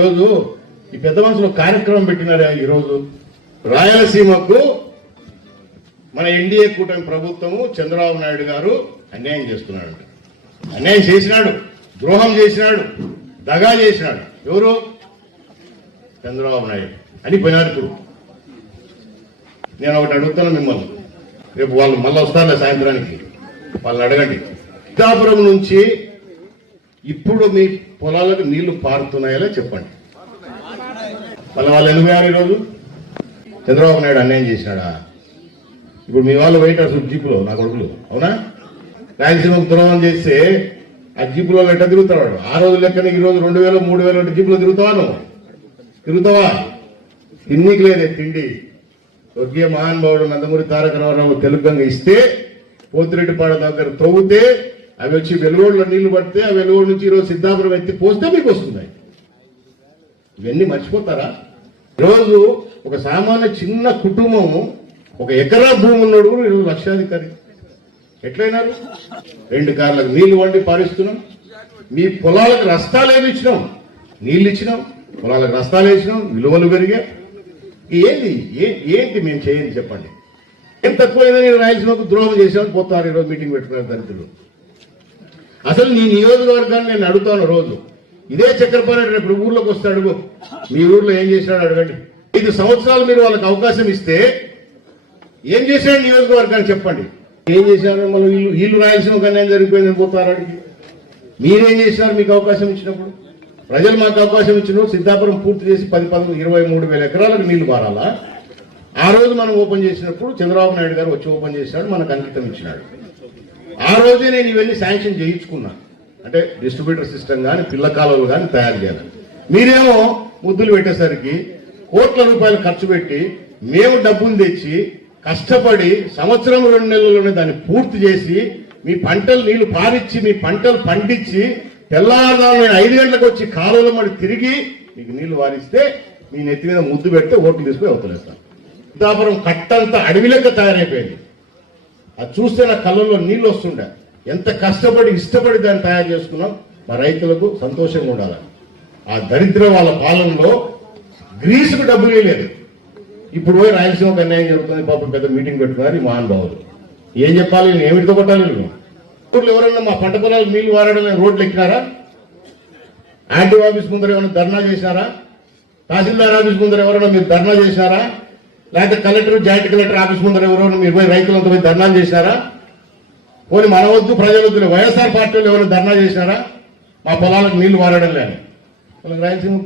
ఈరోజు ఈ పెద్ద మనుషులు కార్యక్రమం పెట్టినారా? ఈరోజు రాయలసీమకు మన ఎన్డీఏ కూటమి ప్రభుత్వము చంద్రబాబు నాయుడు గారు అన్యాయం చేస్తున్నాడు. అన్యాయం చేసినాడు, ద్రోహం చేసినాడు, దగా చేసినాడు. ఎవరు? చంద్రబాబు నాయుడు అని పోయినారు. నేను ఒకటి అడుగుతాను మిమ్మల్ని, రేపు వాళ్ళు మళ్ళీ వస్తారులే సాయంత్రానికి, వాళ్ళని అడగండి. సిద్ధాపురం నుంచి ఇప్పుడు మీ పొలాలకు నీళ్లు పారుతున్నాయో చెప్పండి. మళ్ళీ వాళ్ళు ఎందుకు పోయారు? ఈరోజు చంద్రబాబు నాయుడు అన్యాయం చేసినాడా? ఇప్పుడు మీ వాళ్ళు వెయిటర్స్ జీపులో, నా కొడుకులు, అవునా? రాయలసీమకు ద్రోహం చేస్తే ఆ జీపులో ఎట్లా తిరుగుతాడు? ఆ రోజు లెక్కన ఈ రోజు 2000, 3000 జీపులో తిరుగుతావా? నువ్వు తిరుగుతావా? తిన్నీకి లేదే తిండి. స్వర్గీయ మహానుభావుడు నందమూరి తారక రామారావు తెలుగంగా ఇస్తే పోతిరెడ్డిపాడ దగ్గర తవ్వుతే అవి వచ్చి వెలుగోడులో నీళ్లు పడితే ఆ వెలుగోడు నుంచి ఈరోజు సిద్ధాపురం ఎత్తి పోస్తే మీకు వస్తున్నాయి. ఇవన్నీ మర్చిపోతారా? ఈరోజు ఒక సామాన్య చిన్న కుటుంబము, ఒక ఎకరా భూమి ఉన్నాడు కూడా ఈరోజు లక్షాధికారి. ఎట్లయినారు? 2 కార్లకు నీళ్లు వండి పారిస్తున్నాం. మీ పొలాలకు రస్తాలు ఏమి ఇచ్చినాం? నీళ్లు ఇచ్చినాం, పొలాలకు రస్తాలు వేసినాం, విలువలు పెరిగా. ఏంటి మేము చేయండి చెప్పండి. ఏం తక్కువైందని రాయలసీమకు ద్రోహం చేసామని పోతారు. ఈరోజు మీటింగ్ పెట్టుకున్నారు దళితులు. అసలు నీ నియోజకవర్గాన్ని నేను అడుగుతాను రోజు. ఇదే చక్రపాణి రేపు ఊర్లోకి వస్తే అడుగు, మీ ఊర్లో ఏం చేసినాడు అడగండి. 5 సంవత్సరాలు మీరు వాళ్ళకి అవకాశం ఇస్తే ఏం చేశాడు నియోజకవర్గాన్ని చెప్పండి. ఏం చేశారు? మళ్ళీ వీళ్ళు రాయలసీమకు అన్యాయం జరిగిపోయిందని పోతారు అడిగి. మీరేం చేసినారు? మీకు అవకాశం ఇచ్చినప్పుడు, ప్రజలు మాకు అవకాశం ఇచ్చినప్పుడు సిద్ధాపురం పూర్తి చేసి 23,000 ఎకరాలకు నీళ్లు మారాలా? ఆ రోజు మనం ఓపెన్ చేసినప్పుడు చంద్రబాబు నాయుడు గారు వచ్చి ఓపెన్ చేసినాడు, మనకు అంకితం ఇచ్చినాడు. ఆ రోజే నేను ఇవన్నీ శాంక్షన్ చేయించుకున్నా. అంటే డిస్ట్రిబ్యూటర్ సిస్టమ్ కానీ పిల్ల కాలువలు కానీ తయారు చేయాలి. మీరేమో ముద్దులు పెట్టేసరికి కోట్ల రూపాయలు ఖర్చు పెట్టి మేము డబ్బులు తెచ్చి కష్టపడి సంవత్సరం 2 నెలల్లోనే దాన్ని పూర్తి చేసి మీ పంటలు నీళ్లు పారిచ్చి మీ పంటలు పండించి తెల్లారుదాము 5 గంటలకు వచ్చి కాలువలో మళ్ళీ తిరిగి మీకు నీళ్లు వారిస్తే మీ నెత్తి మీద ముద్దు పెడితే ఓట్లు తీసుకుని అవతలేస్తాను. సిద్ధాపురం కట్టంతా అడవి లెక్క తయారైపోయింది. అది చూస్తే నా కళ్ళల్లో నీళ్లు వస్తుండే. ఎంత కష్టపడి ఇష్టపడి దాన్ని తయారు చేసుకున్నాం. మా రైతులకు సంతోషంగా ఉండాలి. ఆ దరిద్రం వాళ్ళ పాలనలో గ్రీసుకు డబ్బులు వేయలేదు. ఇప్పుడు పోయి రాయలసీమకు అన్యాయం జరుగుతుంది. పాపం పెద్ద మీటింగ్ పెట్టుకున్నారు ఈ మహానుభావులు. ఏం చెప్పాలి? నేను ఏమిటితో కొట్టాలి? ఊర్లో ఎవరన్నా మా పంట పొలాలకు నీళ్లు వారడం రోడ్లు ఎక్కినారా? ఆర్టీ ఆఫీస్ ముందర ఏమైనా ధర్నా చేశారా? తహసీల్దార్ ఆఫీస్ ముందర ఎవరైనా మీరు ధర్నా చేశారా? లేకపోతే కలెక్టర్, జాయింట్ కలెక్టర్ ఆఫీస్ ముందర ఎవరైనా మీరు పోయి రైతులంతా పోయి ధర్నాలు చేశారా? పోనీ మన వద్దు ప్రజలొద్దు వైఎస్ఆర్ పార్టీలో ఎవరైనా ధర్నా చేశారా? మా పొలాలకు నీళ్లు వారడం లేని రాయలసీమ